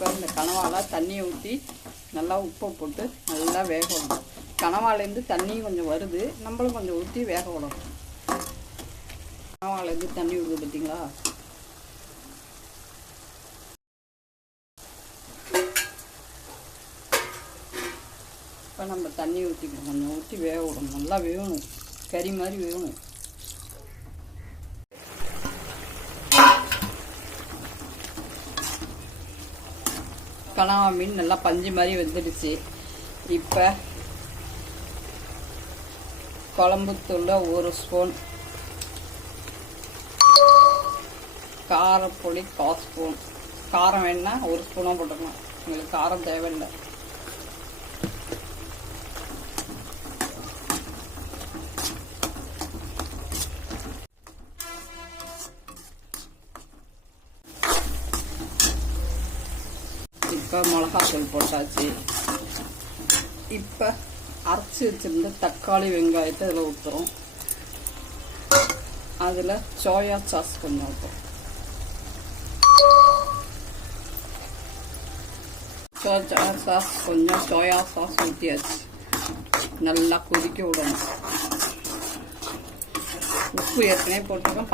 இப்போ இந்த கனவால தண்ணியை ஊற்றி நல்லா உப்பை போட்டு நல்லா வேக விடணும். கனவாலேருந்து தண்ணியும் கொஞ்சம் வருது, நம்மளும் கொஞ்சம் ஊற்றி வேக விடணும். கனவாலேருந்து தண்ணி விடுது பார்த்தீங்களா? இப்போ நம்ம தண்ணி ஊற்றிக்கணும், கொஞ்சம் ஊற்றி வேக விடணும். நல்லா வேகணும், கறி மாதிரி வேகணும். கனவா மீன் நல்லா பஞ்சு மாதிரி வந்துடுச்சு. இப்போ குழம்புத்தூள் 1 ஸ்பூன், காரப்பொடி 1/4 ஸ்பூன். காரம் வேணுன்னா 1 ஸ்பூனாக போட்டுக்கலாம், உங்களுக்கு காரம் தேவையில்லை. இப்போ மிளகாத்தூள் போட்டாச்சு. இப்போ அரைச்சி வச்சுருந்த தக்காளி வெங்காயத்தை இதில் ஊற்றுறோம். அதில் சோயா சாஸ் கொஞ்சம் ஊற்றுறோம். சோயா சாஸ் கொஞ்சம் சோயா சாஸ் ஊற்றியாச்சு. நல்லா கொதிக்க விடணும். உப்பு ஏற்கனவே போட்டிருக்கோம்.